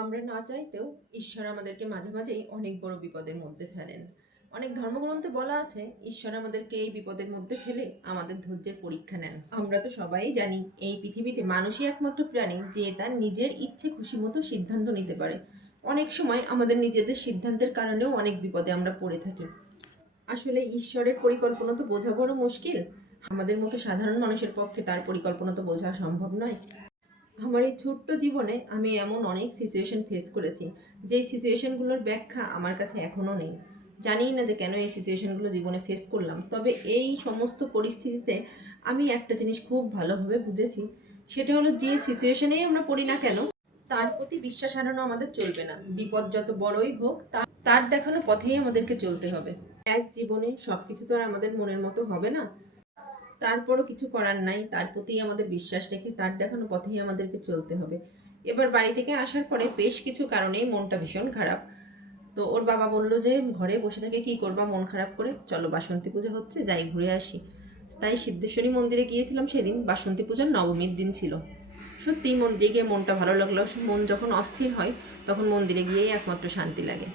আমরা না চাইতেও ঈশ্বর আমাদেরকে মাঝে মাঝেই অনেক বড় বিপদের মধ্যে ফেলেন। অনেক ধর্মগ্রন্থে বলা আছে ঈশ্বর আমাদেরকে এই বিপদের মধ্যে ফেলে আমাদের ধৈর্যের পরীক্ষা নেন। আমরা তো সবাই জানি এই পৃথিবীতে মানুষই একমাত্র প্রাণী যে তার নিজের ইচ্ছে খুশি মতো সিদ্ধান্ত নিতে পারে। অনেক সময় আমাদের নিজেদের সিদ্ধান্তের কারণেও অনেক বিপদে আমরা পড়ে থাকি। আসলে ঈশ্বরের পরিকল্পনা তো বোঝা বড় মুশকিল। আমাদের মতো সাধারণ মানুষের পক্ষে তার পরিকল্পনা তো বোঝা সম্ভব নয়। আমার এই ছোট্ট জীবনে আমি এমন অনেক সিচুয়েশন ফেস করেছি, যেই সিচুয়েশনগুলোর ব্যাখ্যা আমার কাছে এখনও নেই। জানিই না যে কেন এই সিচুয়েশনগুলো জীবনে ফেস করলাম, তবে এই সমস্ত পরিস্থিতিতে আমি একটা জিনিস খুব ভালোভাবে বুঝেছি। সেটা হলো, যে সিচুয়েশনেই আমরা পড়ি না কেন, তার প্রতি বিশ্বাস হারানো আমাদের চলবে না। বিপদ যত বড়ই হোক, তার দেখানো পথেই আমাদেরকে চলতে হবে। এক জীবনে সবকিছু তো আর আমাদের মনের মতো হবে না, তারপরও কিছু করার নাই, তার প্রতি আমাদের বিশ্বাস রেখে তার দেখানো পথেই আমাদেরকে চলতে হবে। এবার বাড়ি থেকে আসার পরে বেশ কিছু কারণেই মনটা ভীষণ খারাপ। তো ওর বাবা বললো যে ঘরে বসে থেকে কি করবা মন খারাপ করে, চলো বাসন্তী পুজো হচ্ছে, যাই ঘুরে আসি। তাই সিদ্ধেশ্বরী মন্দিরে গিয়েছিলাম। সেদিন বাসন্তী পূজার নবমীর দিন ছিল। সত্যিই মন্দিরে গিয়ে মনটা ভালো লাগলো। মন যখন অস্থির হয় তখন মন্দিরে গিয়েই একমাত্র শান্তি লাগে।